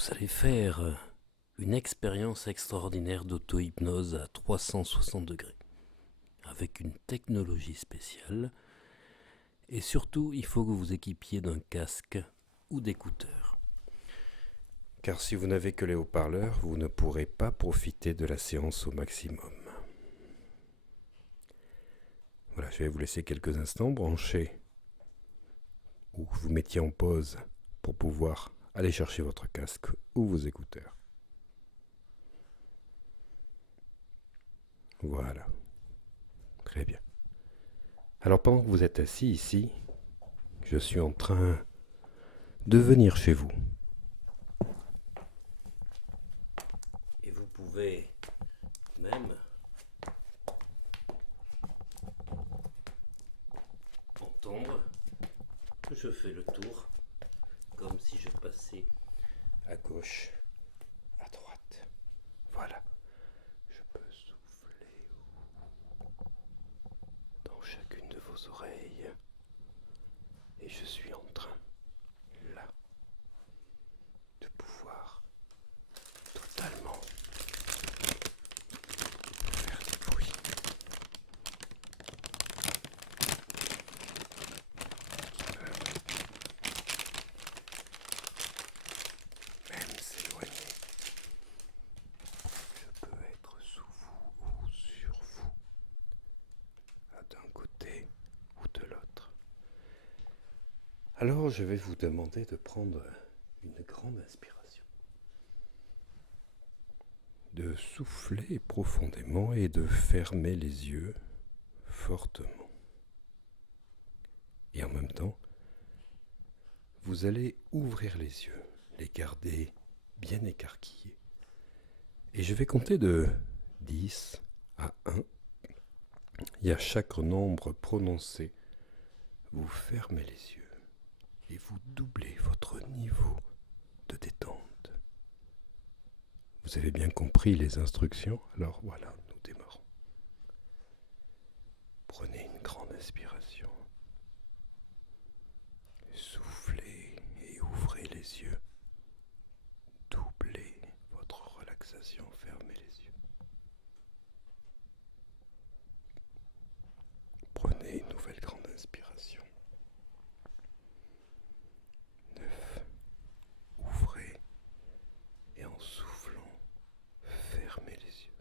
Vous allez faire une expérience extraordinaire d'auto-hypnose à 360 degrés, avec une technologie spéciale, et surtout il faut que vous vous équipiez d'un casque ou d'écouteurs. Car si vous n'avez que les haut-parleurs, vous ne pourrez pas profiter de la séance au maximum. Voilà, je vais vous laisser quelques instants brancher ou que vous mettiez en pause pour pouvoir aller chercher votre casque ou vos écouteurs. Voilà, très bien. Alors pendant que vous êtes assis ici, je suis en train de venir chez vous. Et vous pouvez même entendre que je fais le tour comme si je passais à gauche, à droite. Voilà. Je peux souffler dans chacune de vos oreilles. Et je suis en train, là, de pouvoir totalement faire du bruit. Même s'éloigner. Je peux être sous vous ou sur vous, d'un côté ou de l'autre. Alors je vais vous demander de prendre une grande inspiration, de souffler profondément et de fermer les yeux fortement. Et en même temps, vous allez ouvrir les yeux, les garder bien écarquillés. Et je vais compter de 10 à 1. Et à chaque nombre prononcé, vous fermez les yeux et vous doublez votre niveau de détente. Vous avez bien compris les instructions? Alors voilà, nous démarrons. Prenez une grande inspiration. Soufflez et ouvrez les yeux. Doublez votre relaxation, fermez les yeux. Prenez une nouvelle grande inspiration. 9. Ouvrez et en soufflant, fermez les yeux.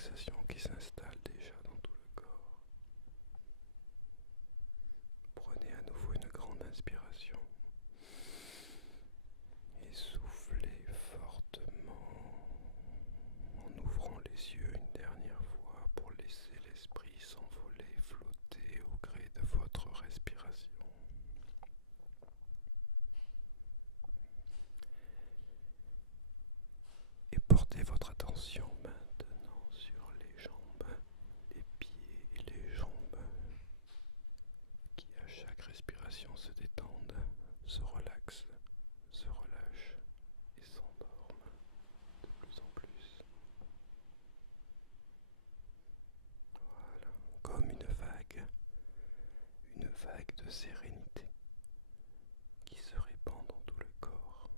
relaxation qui s'installe déjà dans tout le corps. Prenez à nouveau une grande inspiration et soufflez fortement en ouvrant les yeux une dernière fois pour laisser l'esprit s'envoler, flotter au gré de votre respiration. Et portez votre attention maintenant sur les jambes, les pieds et les jambes qui à chaque respiration se détendent, se relaxent, se relâchent et s'endorment de plus en plus. Voilà, comme une vague de sérénité qui se répand dans tout le corps,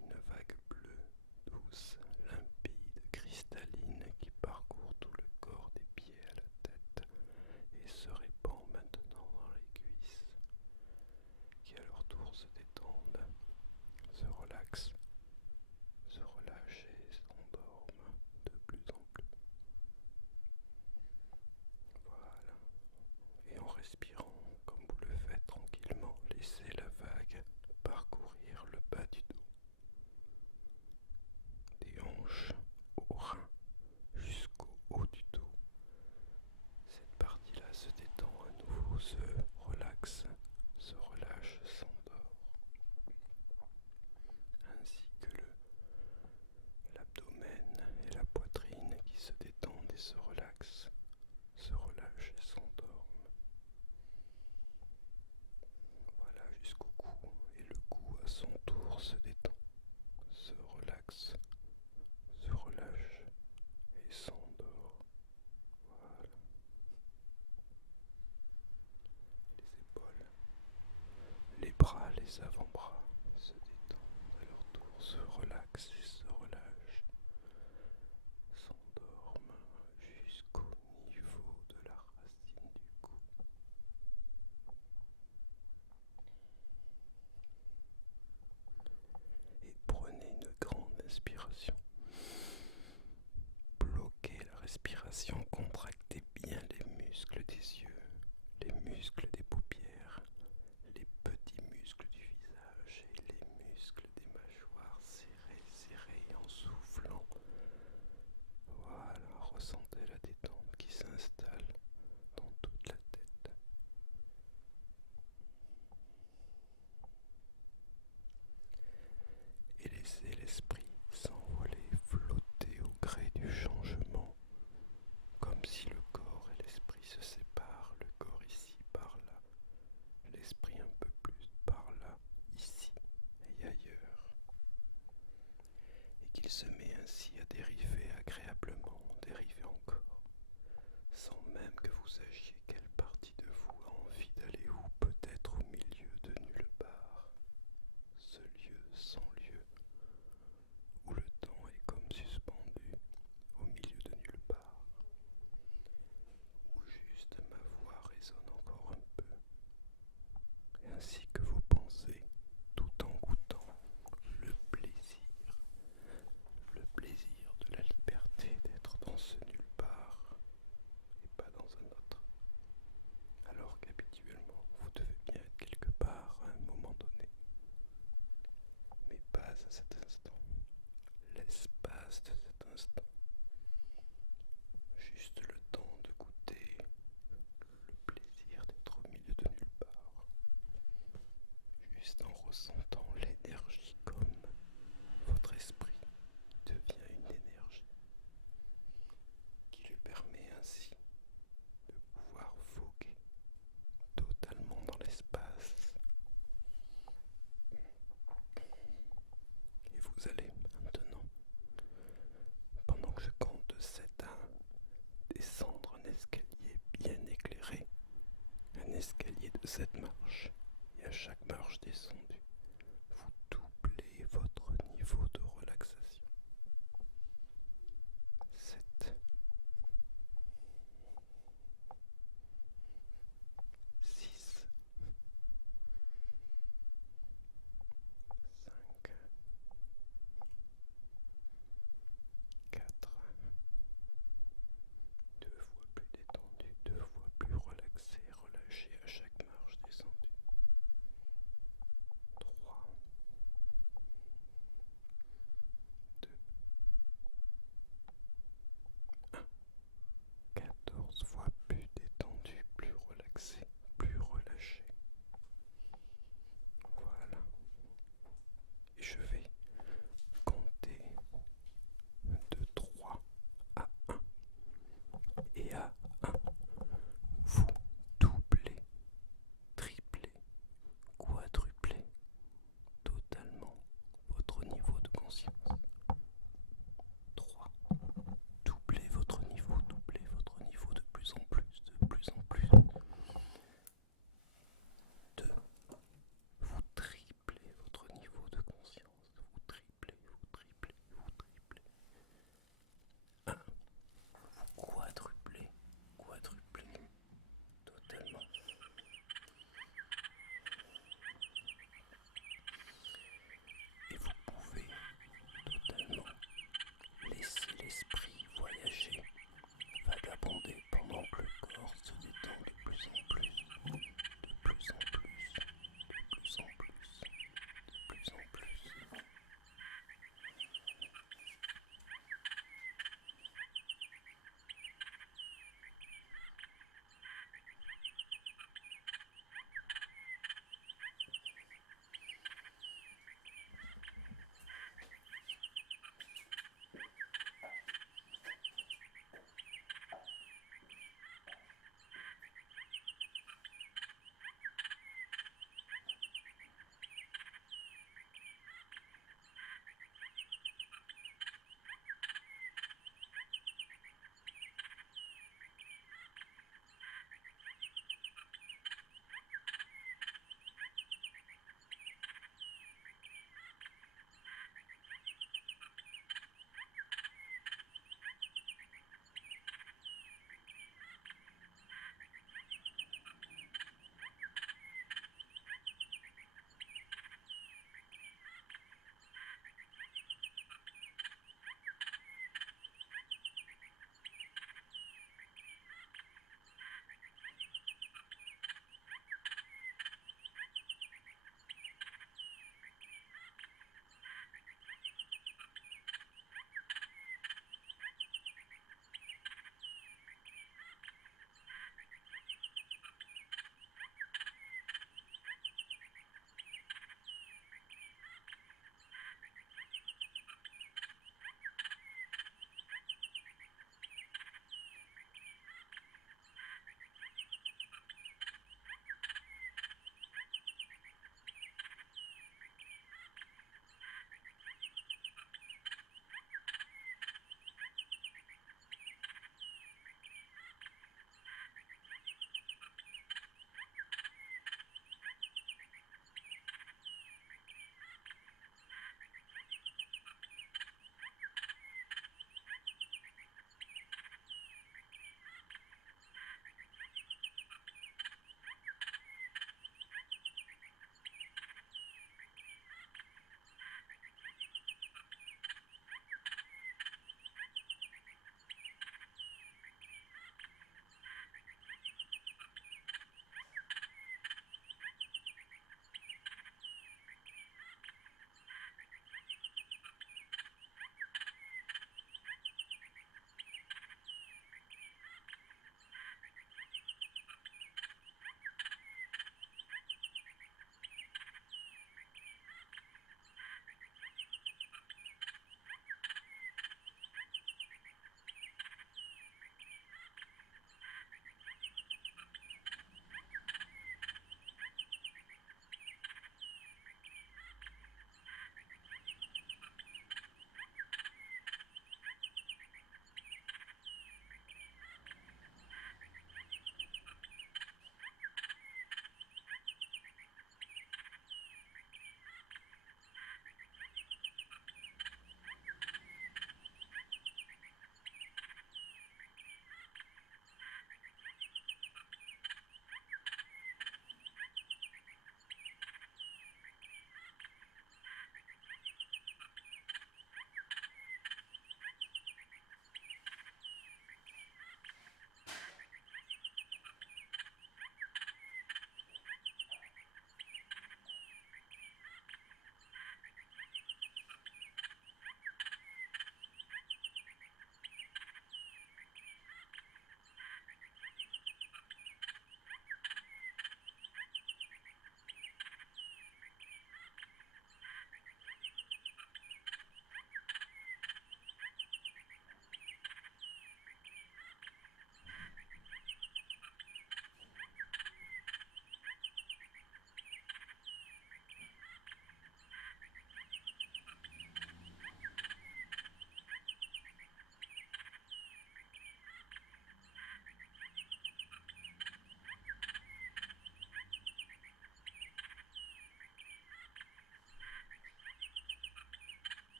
une vague bleue, douce, limpide, cristalline qui parcourt tout le corps des pieds à la tête et se répand maintenant dans les cuisses qui à leur tour se détendent, se relaxent, se relâchent et s'endorment de plus en plus. Voilà. Et en respirant, comme vous le faites tranquillement, laissez la vague parcourir le bas du dos, des hanches aux reins jusqu'au haut du dos. Cette partie-là se détend à nouveau, se relaxe, se relâche, s'endort, ainsi que l'abdomen et la poitrine qui se détendent et se relaxent, se relâchent et s'endorment. Voilà, jusqu'au cou, et le cou à son tour se détend, se relaxe, se relâche et s'endort. Voilà. Les épaules, les bras, les avant-bras se détendent à leur tour, se relaxent et se relâchent, s'endorment jusqu'au niveau de la racine du cou. Et prenez une grande inspiration. Bloquez la respiration, contractez bien les muscles des yeux, les muscles des paupières, les petits muscles du visage et les muscles des mâchoires. Serrez, serrez en soufflant. Voilà, ressentez la détente qui s'installe dans toute la tête. Et laissez l'esprit s'envoler, flotter au gré du changement, comme si le corps et l'esprit se séparent, le corps ici par là, l'esprit un peu plus par là, ici et ailleurs, et qu'il se met ainsi à dériver agréablement, dériver encore, sans même que vous sachiez quelle partie de vous a envie d'aller où, peut-être au milieu de nulle part, ce lieu sans lieu, où le temps est comme suspendu au milieu de nulle part, où juste ma voix résonne encore un peu, ainsi que vos pensées, tout en goûtant le plaisir de la liberté d'être dans ce nulle part et pas dans un autre, alors qu'habituellement vous devez bien être quelque part à un moment donné, mais pas à cet instant. L'espace de cet instant, juste le temps de goûter le plaisir d'être au milieu de nulle part, juste en ressentant l'énergie comme votre esprit devient une énergie qui lui permet ainsi de pouvoir voguer totalement dans l'espace. Et vous allez maintenant, pendant que je compte de 7 à 1, descendre un escalier bien éclairé, un escalier de 7 marches, et à chaque marche descendue, vous doublez votre niveau de relaxation. 7, 6, 5, 4,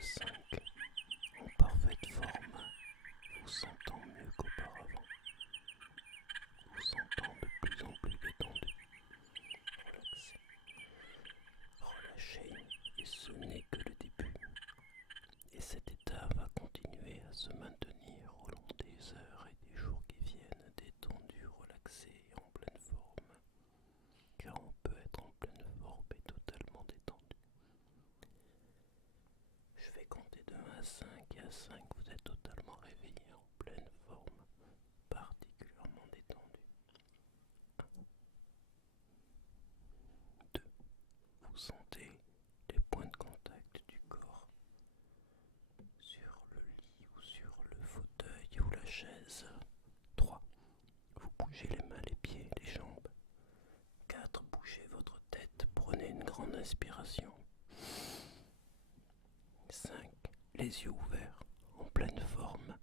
5. En parfaite forme, vous sentant mieux qu'auparavant. Vous sentant de plus en plus détendu, relaxé, relâché, et ce n'est que le début. Et cet état va continuer à se maintenir au long des heures et des jours qui viennent, détendu, relaxé et en pleine forme. Car on peut être en pleine forme et totalement détendu. Je vais compter de 1 à 5 et à 5 vous êtes totalement réveillé en pleine forme, particulièrement détendu. 1, 2, vous sentez les points de contact du corps sur le lit ou sur le fauteuil ou la chaise. 3, vous bougez les mains, les pieds, les jambes. 4, bougez votre tête, prenez une grande inspiration. 5, les yeux ouverts, en pleine forme.